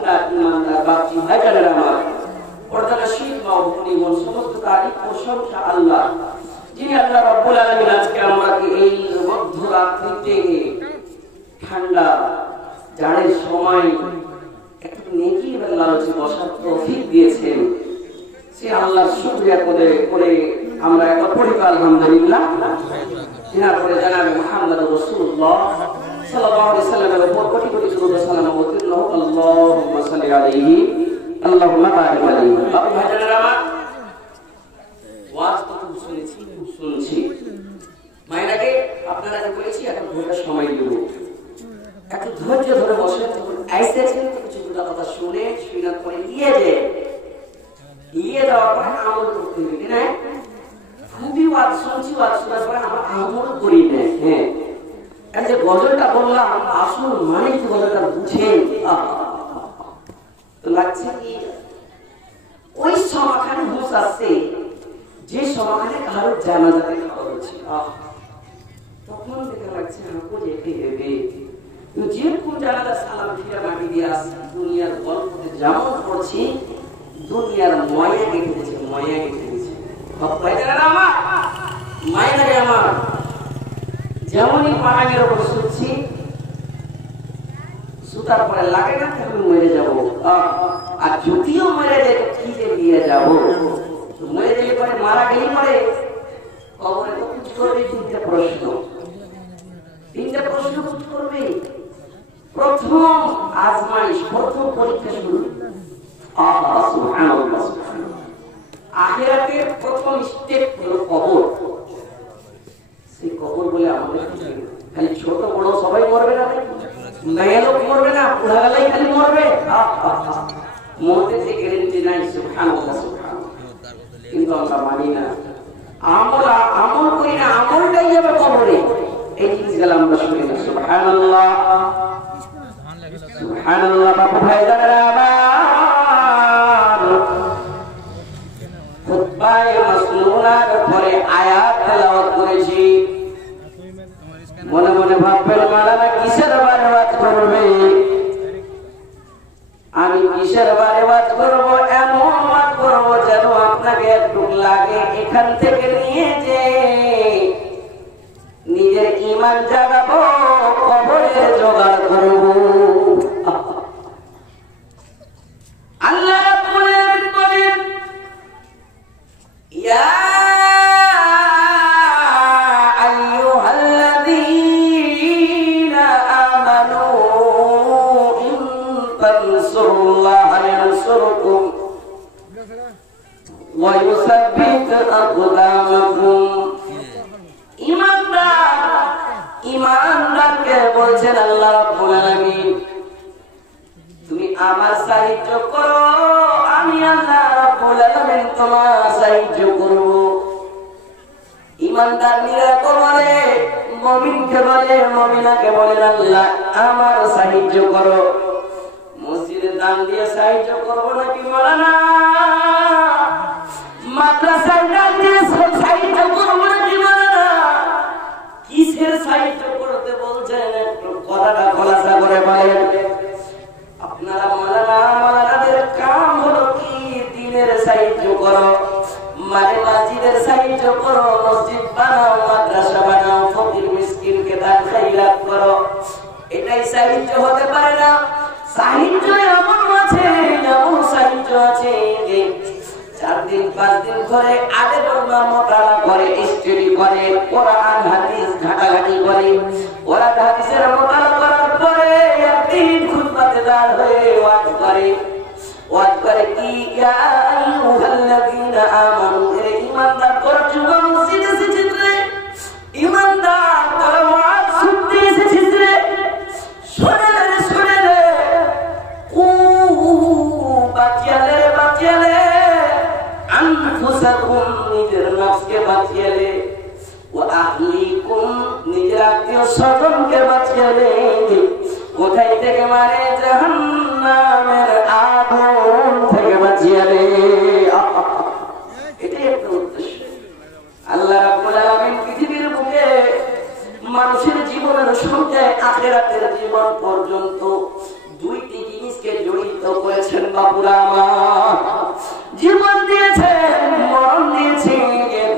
ঠান্ডা ইমানদার বাপজি ভাইজানের আমার পর্দার শীত মা ভূমি মন সমস্ত তারিফ প্রশংসা আল্লাহ, যিনি আল্লাহ রাব্বুল আলামিন আজকে আমাকে এই মধ্যরাত্রিতে ঠান্ডা জাড়ের সময় একটু নেকি এবং লালচে বসার তৌফিক দিয়েছেন। সে আল্লাহর শুকরিয়া করে আমরা একবার পড়ি আলহামদুলিল্লাহ। এরপরে জানাবে মুহাম্মদ রাসূলুল্লাহ সাল্লাল্লাহু আলাইহি ওয়াসাল্লামের উপর কোটি কোটি দরুদ ও সালাম অবতীর্ণ হোক। আল্লাহুম্মা সাল্লি আলাইহি আল্লাহুম্মা বারিক আলাইহি। বাবা ভাইজানেরা আমার, ওয়াজ তো খুব শুনেছি, খুব শুনছি। মায়েরাকে আপনারা যে বলেছি এখন ঘন্টা সময় দেব, একটু ধৈর্য ধরে বসে আইসেছেন কিছু কথা শুনে শুনার পরে নিয়ে যাওয়ার পরে আমল করতে হবে না। খুবই ওয়াজ শুনছি, ওয়াজ শোনার পরে আমরা আমল করি না। হ্যাঁ, এই যে গজলটা বললাম আসল মানে কি গজলটা বুঝেন তো লাগছে কি ওই সমাখানে হুঁশ আসছে যে সমাখানে কারোর জানাজাতে খাওয়া হচ্ছে, তখন দেখে লাগছে আমাকে যেতে হবে। যে কোন জানাজার সালাম ফিরে মাটি দিয়ে আসছে দুনিয়ার গল্পতে যেমন পড়ছি দুনিয়ার ময়া গেঁথে দিয়েছে, ময়া গেঁথে দিয়েছে। মায়ের আমার যেমনই পাড়াঙের ওপর শুচ্ছি সুতার পরে লাগে না আমি মরে যাবো, আর যদিও মরে যায় কি যে দিয়ে যাবো, মরে গেলে পরে মারা গেলে পরে কবরে তো কিছু করবে। তিনটা প্রশ্ন কিছু করবে। প্রথম আজমাইশ, প্রথম পরীক্ষা শুরু আখিরাতের প্রথম স্টেপ হলো কবর। সেই কবর বলে আমাদের খালি ছোট বড় সবাই মরবে না, মেয়ে লোক মরবে না, বুড়াগালাই খালি মরবে, মরতে যে গ্যারেন্টি নাই। সুবহানাল্লাহ সুবহানাল্লাহ। কিন্তু আমরা মানি না, আমল করি না, আমলটাই যাবে কবরে। এই জিনিসগুলো আমরা শুনি না। সুবহানাল্লাহ সুবহানাল্লাহ। বাবা ভাইজানেরা আমার, খুতবায়ে মাসনুনার পরে আয়াত তেলাওয়াত করেছি। মনে মনে ভাববেন মাওলানা কিসের বারে ওয়াজ করবে, আমি কিসের বারে ওয়াজ করব? এমন ওয়াজ করব যেন আপনাকে একটু লাগে এখান থেকে নিয়ে যে নিজের ঈমান জাগাবো, কবরে জোগাড় করব। আল্লাহ রাব্বুল আলামিন বলেন, ইয়া আইয়ুহাল্লাযীনা আমানু ইন তানসুরুল্লাহা ইয়ানসুরকুম ওয়া ইউসাব্বিত আকদামাকুম। ইমানদারকে বলছেন আল্লাহ রাব্বুল আলামিন, তুমি আমার সাহায্য করো, আমি আল্লাহ রাব্বুল আলামিন তোমার সাহায্য করব। ইমানদার নিরাপদ বলে, মুমিনকে বলে, মুমিনাকে বলেন আল্লাহ আমার সাহায্য করো। মসজিদে দান দিয়ে সাহায্য করব নাকি মাওলানা? মাদ্রাসায় দান দিয়ে সাহায্য করব নাকি মাওলানা? কিসের সাহায্য করতে বলছেন একটু কথাটা খোলাসা করে বলেন। আপনারা মাওলানাদের কাম হলো কি? দ্বীনের সাহায্য করো, মানে মসজিদের সাহায্য করো, মসজিদ বানাও, মাদ্রাসা বানাও, ফকির মিসকিনকে দান খায়রাত করো। এটাই সাহায্য হতে পারে না। সাহায্য এমন আছে, এমন সাহায্য আছে যে 4 দিন 5 দিন ধরে আলেমের মোতালা করে, স্টাডি করে, কোরআন হাদিস ঘাটাঘাটি করে, কোরআন হাদিসের মোতালা করার পরে একদিন খুতবাতে দাঁড় হয়ে ওয়াজ করে কি? ইয়া আইয়ুহাল্লাযীনা আমানু, এ ঈমানদার তোরা যুব মসজিদে এসেছিস রে, ঈমানদার তোরা ওয়াজ শুনতে এসেছিস রে, শুনে রে বাঁচিয়ালে আনফুসাকুম, নিজের নফসকে বাঁচিয়ালে, ওয়া আহলিকুম, নিজের আত্মীয় স্বজনকে বাঁচিয়ালে। কোথায় থেকে? মানে জাহান্নামের আগুন থেকে বাঁচিয়ালে। এটাই একটা উদ্দেশ্য। আল্লাহ রাব্বুল আলামিন পৃথিবীর বুকে বাপুরা আমার, জীবন দিয়েছেন, মরণ দিয়েছেন,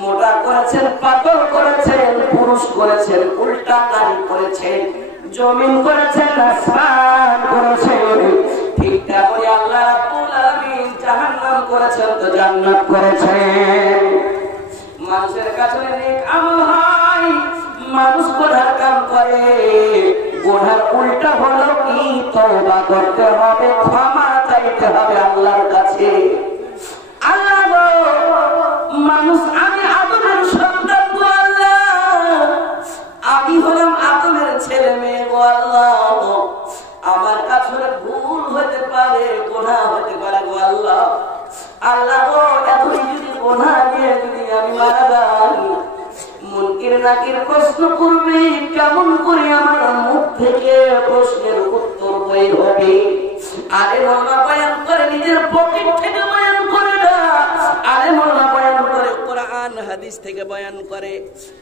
মোটা করেছেন, পাতল করেছেন, পুরুষ করেছেন, উল্টা নারী করেছেন, জমিন করেছেন, আসমান করেছেন, ঠিক তেমনি আল্লাহ রাব্বুল আলামিন জাহান্নাম করেছেন তো জান্নাত করেছেন। মানুষের কাছে নেক আমল হয়, মানুষ গুনার কাম করে, গুনার উল্টা হলো কি তওবা করতে হবে, ক্ষমা চাইতে হবে আল্লাহর কাছে। আল্লাহ গো, মানুষ, আমি আদমের সন্তান গো আল্লাহ, আমি হলাম আদমের ছেলে মেয়ে গো আল্লাহ, আমার কাছে ভুল হতে পারে, গুনাহ হতে পারে গো আল্লাহ। আল্লাহ গো, এতই যদি গুনাহ নিয়ে যদি আমি মারা যাই, মুনকির নাকির প্রশ্ন করবে, কেমন করে আমার মুখ থেকে প্রশ্নের উত্তর বের হবে? আরে মোল্লা বয়ান করে, নিজের পকেট থেকে বয়ান করে না, আরে মোল্লা বয়ান করে কোরআন হাদিস থেকে বয়ান করে,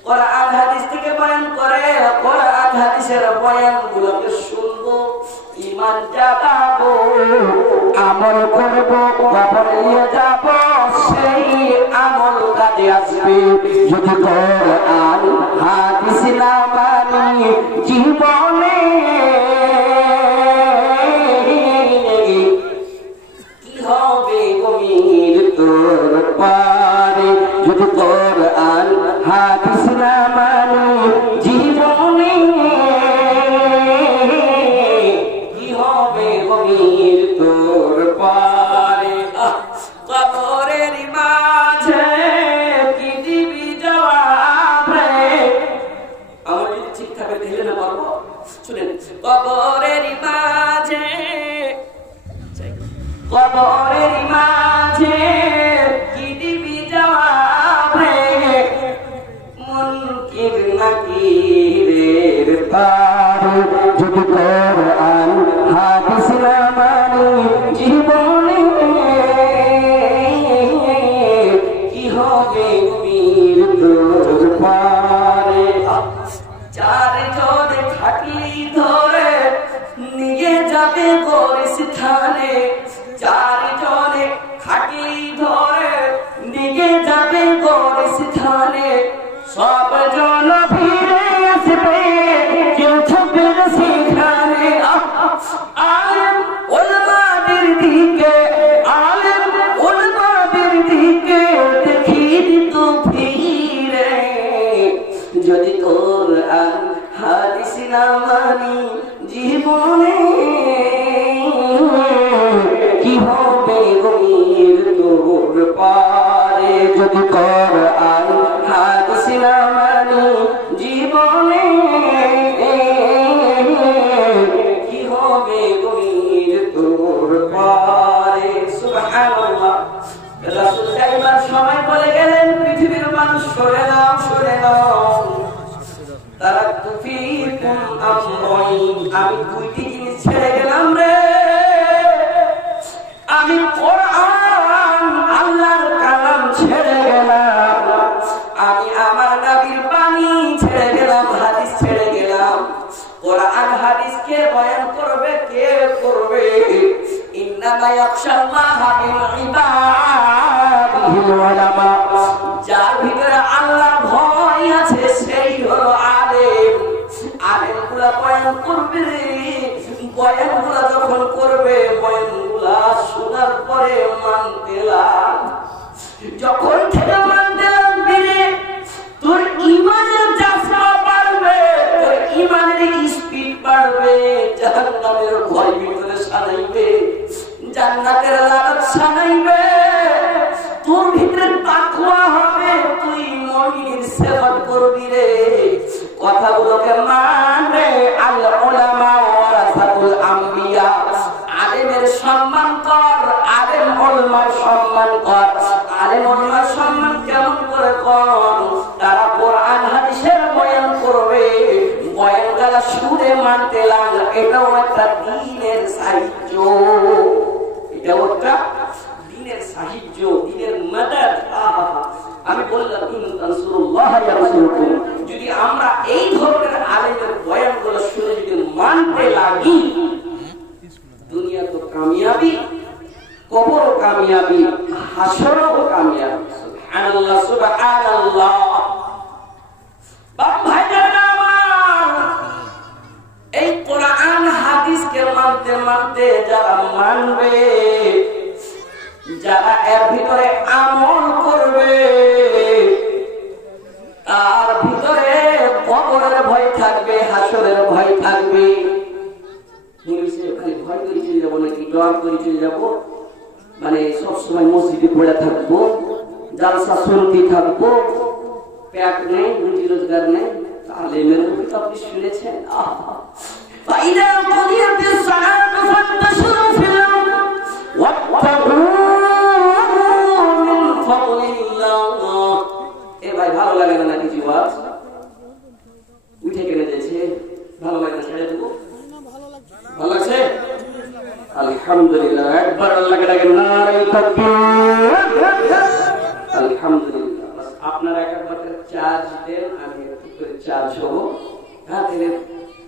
কোরআন হাদিস থেকে বয়ান করে, কোরআন হাদিসের বয়ানগুলোকে শুনবো, ঈমান জাগাবো, আমল করবো, কবর নিয়ে যাবো, সেই আমল কাজে আসবে। যদি কোরআন হাদিস না মানি জীবনে, কি হবে গমির তোর পারে? যদি কোরআন হাদিস না মানি জীবনে, কি হবে গমির তোর পারে? কবরের মাঝে কি দিবি জবাব রে? আমার যদি ঠিক থাকে তাহলে না পারবো। শুনেন, কবরের মাঝে, কবরের মাঝে কি দিবি জবাব রে? মুনকির নাকিরের পারে যদি কোরআন হাদিস না মানি জীবনে, কি হবে গভীর তোর পারে? চারজনে থাকলি ধরে নিয়ে যাবে গোরস্থানে, চারজনে থাকলি ধরে নিয়ে যাবে গোরস্থানে, সব জন ফিরে আসবে, কেউ থাকবে না সেখানে। আলেম উলামাদের দিকে, আলেম উলামাদের দিকে দেখিয়ে দিত ফিরে, যদি কোরআন হাদিস না মানি জীবনে, কি হবে গভীর তোর পারে? যদি কোরআন হাদিস না মানি জীবনে, কি হবে গভীর তোর পারে? সুবহানাল্লাহ। রাসূল একবার সময় বলে গেলেন, পৃথিবীর মানুষ সরে নাও, সরে নাও, তারাকতু ফীকুম আমরাইন, আমি দুইটি জিনিস ছেড়ে গেলাম রে। আমি কোরআন আল্লাহর কালাম ছেড়ে গেলাম, আমি আমার নবীর বাণী ছেড়ে গেলাম, হাদিস ছেড়ে গেলাম। কোরআন হাদিসকে বয়ান করবে কে করবে? ইন্নামা ইয়াখশাল্লাহা মিন ইবাদিহিল উলামা, যার ভিতরে আল্লাহর ভয় আছে সেই হলো আলেম। আলেমগুলা বয়ান করবে রে, বয়ানগুলা যখন করবে, বয়ানগুলা শোনার পরে মানতে লাগ, যখন থেকে মানতে লাগবে রে, তোর ঈমানের জাজবা বাড়বে, তোর ঈমানের স্পিড বাড়বে, জাহান্নামের ভয় ভিতরে সানাইবে, জান্নাতের লালচ সানাইবে, তোর ভিতরে তাকওয়া হবে, তুই মুমিনের সেবত করবি রে। কথাগুলোকে মানে, আল উলামা ওয়ারাসাতুল আম্বিয়া, আলেমের সম্মান কর, আলেম উলামার সম্মান কর। আলেম উলামার সম্মান কেমন করে কর? তারা কোরআন হাদিসের বয়ান করবে, বয়ান গালা সুরে মানতে লাগল, এটাও একটা দ্বীনের সাহিত্য, এটাও একটা দ্বীনের সাহিত্য, দ্বীনের মাদার। আমি বললাম, যদি আমরা এই ধরনের আলেমের বয়ানগুলো শুনে যদি মানতে লাগি, দুনিয়া তো কামিয়াবি, কবরও কামিয়াবি, হাসরও কামিয়াবি। সুবহানাল্লাহ সুবহানাল্লাহ। বাপ ভাইজান আমার, এই কোরআন হাদিসকে মানতে মানতে যারা মানবে, যারা এর ভিতরে আমল করবে, তার ভিতরে কবরের ভয় থাকবে, হাসরের ভয় থাকবে। খালি ভয় করে চলে যাবো নাকি ডর করে চলে যাবো, মানে সবসময় মসজিদে পড়ে থাকবো, জালসা শুনতে থাকবো, প্যাক নেই, রুজি রোজগার নেই, তাহলে মেরে মুখে তো আপনি শুনেছেন فإذا قضيت الصلاة فانتشروا في الأرض وابتغوا من فضل الله। এ ভাই ভালো লাগে না কিছু ওয়াজ উঠে কেটে দিয়েছে, ভালো লাগে না, ছেড়ে দেবো, ভালো লাগছে আলহামদুলিল্লাহ। একবার আল্লাহকে ডাকেন নারে তাকবীর, আলহামদুলিল্লাহ। আপনারা একবার চার্জ দেন, আমি একটু করে চার্জ হবো, হ্যাঁ তাহলে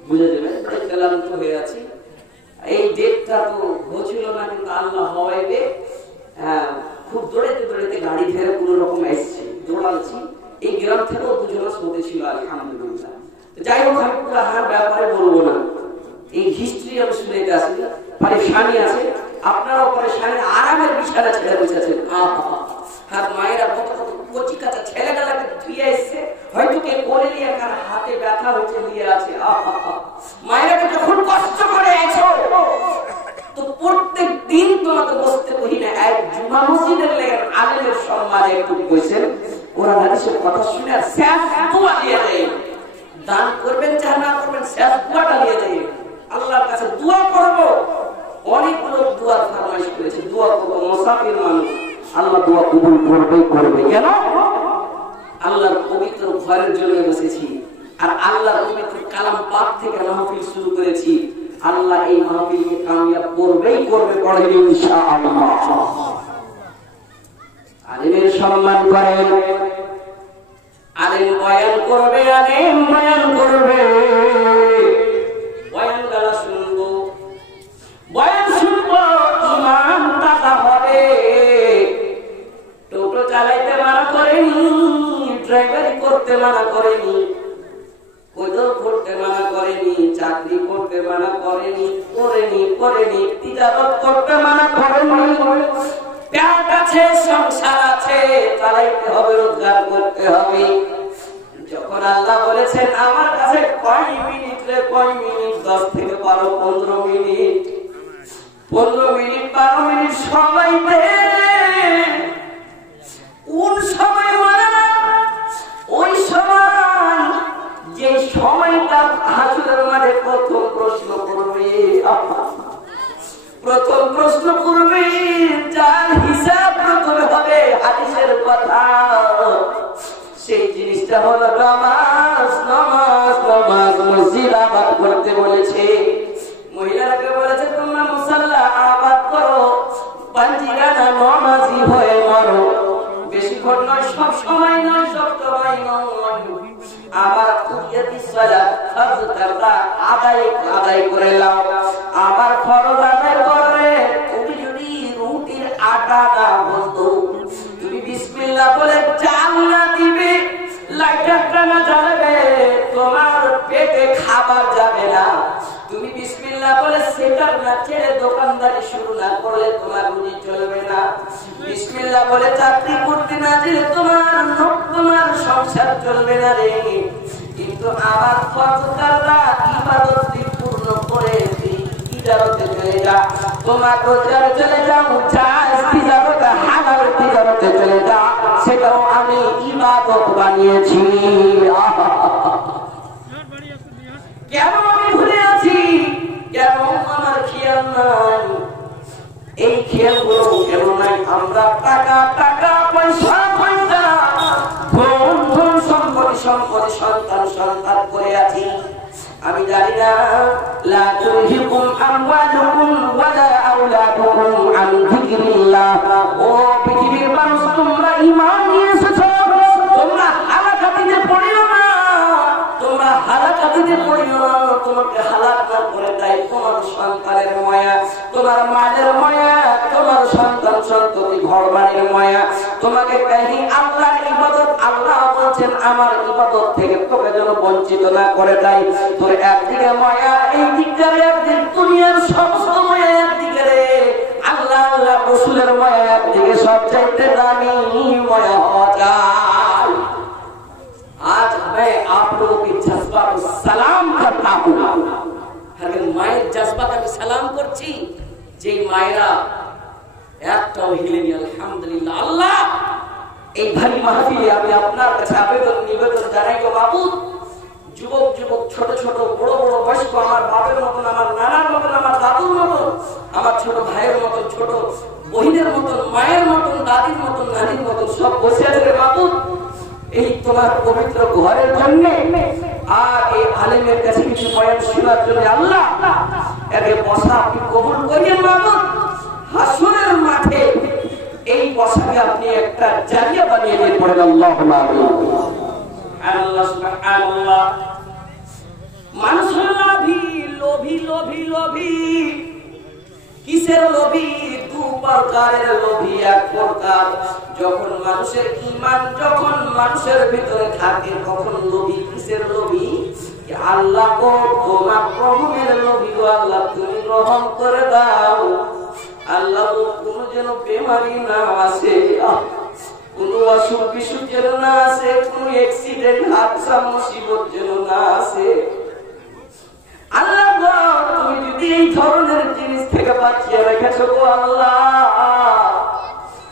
বুঝে যাবেন ক্লান্ত হয়ে আছি। এই ডেটটা তো হচ্ছিল না, কিন্তু আল্লাহ হওয়াইবে। খুব দৌড়াইতে দৌড়াইতে গাড়ি ধরে কোন রকম এসছি, দৌড়াচ্ছি। এই গ্রাম থেকেও দুজনে শুনতে ছিল আলহামদুলিল্লাহ। যাই হোক, আমি পুরো হার ব্যাপারে বলবো না, এই হিস্ট্রি আমি শুনেতে আসি, পরেশানি আছে, আপনারাও পরেশানি আরামের বিছানা ছেড়ে বসেছেন। আর মায়েরা কত কত কচি কাঁচা ছেলেগুলাকে ধুয়ে এসছে, হয়তো কে কোলে নিয়ে কার হাতে ব্যথা হচ্ছে দিয়ে আছে। মায়েরাকে যখন কষ্ট করে আছো, তো প্রত্যেক দিন তোমাকে বসতে করি না, এক জুমা মসজিদের লেগে আলেমের সম্মানে একটু বসেন, কোরআন হাদিসের কথা শুনে আর শেষ দোয়া দিয়ে দেয়। দান করবেন চাহে না করবেন, শেষ দোয়াটা দিয়ে দেয়। আল্লাহর কাছে দোয়া করবো, অনেক লোক দোয়ার ফরমাইশ করেছে, দোয়া করবো, মুসাফির মানুষ, আল্লাহ দোয়া কবুল করবেই করবে। কেন? আল্লাহর পবিত্র ঘরের জন্য বসেছি, আর আল্লাহর পবিত্র কালাম পাক থেকে মাহফিল শুরু করেছি। আল্লাহ এই মাহফিলকে কামিয়াব করবেই করবে, পড়ে ইনশাআল্লাহ। আলেমের সম্মান করেন, আলেম বয়ান করবে, আলেম বয়ান করবে, বয়ান গালা শুনবো, বয়ান শুনবো, ইমান তাজা হবে। টোটো চালাইতে মানা করেনি, ড্রাইভারি করতে মানা করেনি, কোদর করতে মানা করেনি, চাকরি করতে মানা করেনি, করেনি, তিজারত করতে মানা করেনি। পেট আছে, সংসার আছে, চালাইতে হবে, রোজগার করতে হবে। যখন আল্লাহ বলেছেন আমার কাছে কয় মিনিট রে, কয় মিনিট, 10 থেকে 12, 15 মিনিট, 15 মিনিট 12 মিনিট সবাই কোন সময় মানে না, ওই সময় যে সময়টা হাসরের মাঠে প্রথম প্রশ্ন করবে, প্রথম প্রশ্ন করবে, যার হিসাব প্রথমে হবে হাদিসের কথা, সেই জিনিসটা হলো নামাজ। নামাজ নামাজ মসজিদ আবাদ করতে বলেছে, মহিলাকে বলেছে তোমরা মুসাল্লা আবাদ করো, পাঞ্জিরানা নামাজি হয়ে মরো। বেশিক্ষণ নয়, সব সময় নয়, সব সময় নয়। আবার কুরিয়াতি সালাত ফরজ করলা আদায় করে নাও। আবার ফরজ আদায় করে তুমি যদি রুটির আটা না বলতো, তুমি বিসমিল্লাহ বলে চাল না দিবে, লাইটারটা না জ্বালাবে, তোমার পেটে খাবার যাবে না। তুমি বিসমিল্লাহ বলে সেটার না ছেড়ে দোকানদারি শুরু না করলে তোমার রুজি চলবে না। বিসমিল্লাহ বলে চাকরি করতে না যে তোমার সংসার চলবে না রে। কিন্তু আবার ফরজকাররা ইবাদত পূর্ণ করে তিজারতে চলে যা, তোমার রোজগার চলে যাও, জায়েজ তিজারতে, হালাল তিজারতে চলে যা, সেটাও আমি ইবাদত বানিয়েছি। কেন আমি ভুলে আছি, কেন আমার খেয়াল নাই? এই খেয়ালগুলো কেন নাই? আমরা টাকা টাকা, পয়সা পয়সা, ধন ধন, সম্পত্তি সম্পত্তি, সন্তান সন্তান করে আছি। আমি জানি না, লা তুলহিকুম আমওয়ালুকুম ওয়ালা আওলাদুকুম আন যিকরিল্লাহ। ও পৃথিবীর মানুষ, তোমরা ঈমান নিয়ে এসেছো, তোমরা হালাকাতিতে পড়িও না, তোমরা হালাকাতিতে পড়িও না। তোমাকে হালাক না করে দেয় তোমার সন্তানের মায়া, তোমার তোমার মায়ের মায়া, তোমার সন্তান সন্ততি ঘর বাড়ির মায়া, তোমাকে কাহি আল্লাহর ইবাদত, আল্লাহ বলছেন আমার ইবাদত থেকে তোকে যেন বঞ্চিত না করে দেয়। তোর একদিকে মায়া, এই দিকে একদিন দুনিয়ার সমস্ত মায়া একদিকে রে, আল্লাহ আল্লাহ রাসূলের মায়া একদিকে, সবচাইতে দামি মায়া হওয়া চাই। आज मैं आप लोगों की जज्बा को सलाम करता हूँ। अगर माয়ের জজবাকে আমি সালাম করছি, যে মায়েরা একটাও হিলেনি আলহামদুলিল্লাহ। আল্লাহ এই ভারী মাহফিলে আমি আপনার কাছে আবেদন নিবেদন জানাই গো মাবুদ, যুবক যুবক, ছোট ছোট, বড় বড়, বয়স্ক, আমার বাপের মতন, আমার নানার মতন, আমার দাদুর মতন, আমার ছোট ভাইয়ের মতন, ছোট বহিনের মতন, মায়ের মতন, দাদির মতন, নানির মতন সব বসে আছে রে মাবুদ এই তোমার পবিত্র ঘরের জন্য, আর এই আলেমের কাছে কিছু বয়ান শোনার জন্য। আল্লাহ একে বসা আপনি কবুল করিয়েন মাবুদ। হাসরের মাঠে এই বসাকে আপনি একটা জারিয়া বানিয়ে দিয়ে পড়েন আল্লাহুম্মা আমিন। আল্লাহ সুবহানাল্লাহ। মানুষ লোভী লোভী লোভী লোভী, কিসের লোভী? দু প্রকারের লোভী। এক প্রকার যখন মানুষের ঈমান, যখন মানুষের ভিতরে থাকে তখন লোভী। কিসের লোভী? আল্লাহ গো তোমার রহমের লোভী গো, আল্লাহ তুমি রহম করে দাও। আল্লাহ গো কোনো যেন বেমারি না আসে, কোনো অসুখ বিসুখ যেন না আসে, কোনো অ্যাক্সিডেন্ট, হাদসা, মুসিবত যেন না আসে। আল্লাহ গো তুমি যদি এই ধরনের জিনিস থেকে বাঁচিয়ে রেখেছো গো আল্লাহ,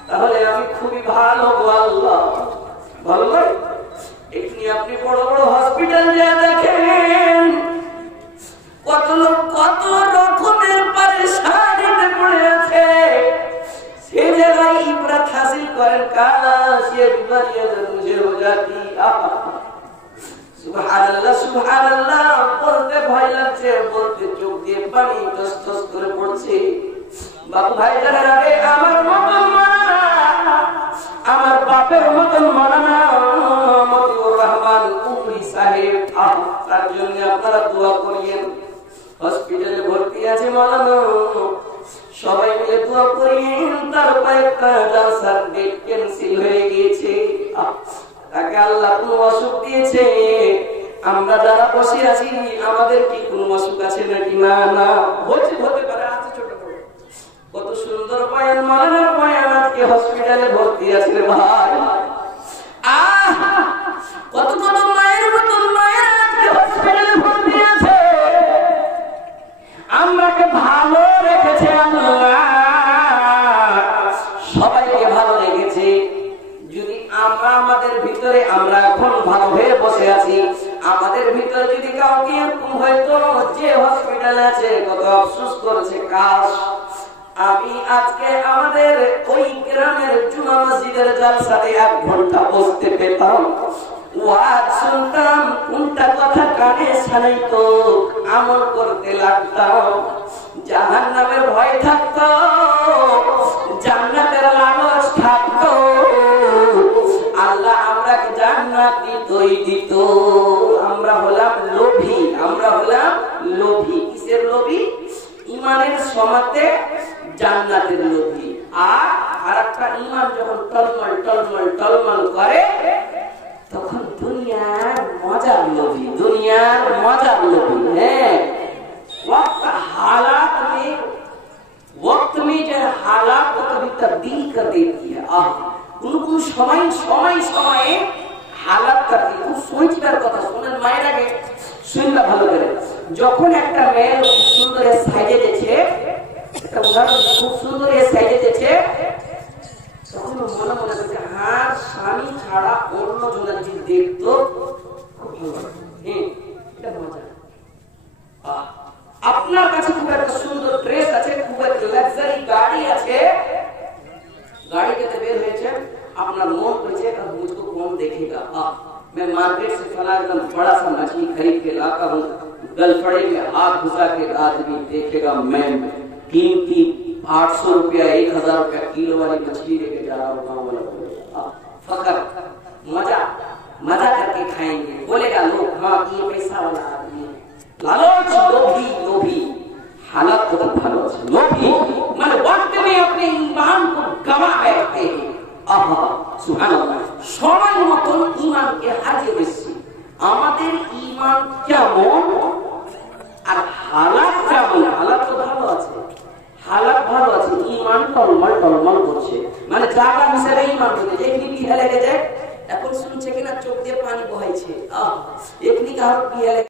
তাহলে আমি খুবই ভালো গো আল্লাহ। ভালো নয়? এখানে আপনি বড় বড় হসপিটাল যা দেখেন, কত লোক কত রকমের পরেশানিতে পড়ে আছে, সে জায়গায় ইবরাত হাসিল করেন কাশ ये बीमारियां मुझे हो जाती। সুবহানাল্লাহ সুবহানাল্লাহ বলতে ভয় লাগছে, বলতে চোখ দিয়ে পানি টস টস করে পড়ছে। বাবু ভাই যারা রে, আমার মতন মানা, আমার বাপের মতন মানা মতিউর রহমান উমরি সাহেব, তার জন্য আপনারা দোয়া করিয়েন। হসপিটালে ভর্তি আছে মালানো, সবাই মিলে দোয়া করিয়েন। তার কয়েকটা জালসার ডেট ক্যান্সেল হয়ে গিয়েছে, তাকে আল্লাহ কোন অসুখ দিয়েছে। আমরা যারা বসে আছি আমাদের কি কোন অসুখ আছে নাকি? না না, হতে পারে, আছে ছোট বড়। কত সুন্দর বয়ান, মালানার বয়ান, আজকে হসপিটালে ভর্তি আছে রে ভাই। কত কত মায়ের মতন মায়ের আজকে হসপিটালে ভর্তি আছে। আমরাকে ভালো রেখেছে আল্লাহ, সবাইকে ভালো রেখেছে। যদি আমরা আমাদের ভিতরে, আমরা এখন ভালো হয়ে বসে আছি, আমাদের ভিতরে যদি কাউকে এরকম হয়তো যে হসপিটালে আছে কত আফসোস করেছে, কাশ আমি আজকে আমাদের ওই গ্রামের জুমা মসজিদের জালসাতে 1 ঘন্টা বসতে পেতাম, ওয়াজ শুনতাম, কোনটা কথা কানে শোনাইতো, আমল করতে লাগতাম। জাহান্নামের ভয় থাকতো, জান্নাতের লালচ থাকতো। আল্লাহ আমরাকে জান্নাত দিত। আমরা হলাম লোভী, আমরা হলাম লোভী। কিসের লোভী? ঈমানের সমাতে জান্নাতের লোভী। আর একটা ঈমান যখন টলমল টলমল টলমল করে তখন দুনিয়ার মজার লোভী, দুনিয়ার মজার লোভী। হ্যাঁ, वक्त में जो हालात को कभी तब्दील कर देती है। उनको समय हालात करती है। खूब सोचकर কথা শুনেন মায়ের আগে শুনলে ভালো করে। যখন একটা মেয়ে খুব সুন্দর সাজে যাচ্ছে, একটা উদাহরণ, খুব সুন্দর সাজে যাচ্ছে, তখন মনে মনে করছে হ্যাঁ স্বামী ছাড়া অন্য জনের যদি দেখতো খুব ভালো লাগতো। হ্যাঁ, এটা মজা। আপনার কাছে খুব একটা সুন্দর ড্রেস আছে, খুব একটা লাক্সারি গাড়ি আছে, गाड़ी के बेर হয়েছে, আপনার মন কইছে मुझको कौन देखेगा। मैं मार्केट से फला एकदम बड़ा सा मछली खरीद के लाता हूँ, गलफड़े में हाथ घुसा के आदमी देखेगा मैं कीमती 800 रुपया 1000 रुपया किलो वाली मछली लेके जा रहा हूँ गाँव वाला। फकर मजा करके खाएंगे, बोलेगा लोग हाँ ये पैसा वाला आदमी। लालच, लोभी, हालात बहुत ভালো আছে নবী মানে বলতে নেই আপনি ঈমান को गवा बैठते हैं আহা সুবহানাল্লাহ সময় মতো ঈমানকে হারিয়ে দিচ্ছি আমাদের ঈমান কেমন আর হালাত কেমন হালাত তো ভালো আছে হালাত ভালো আছে ঈমান টলমল করছে মানে জায়গা হিসেবে ঈমান করছে একদিন কি লেগে যায় এখন শুনছে কিনা চোখ দিয়ে পানি বহাইছে এখনি কারো কি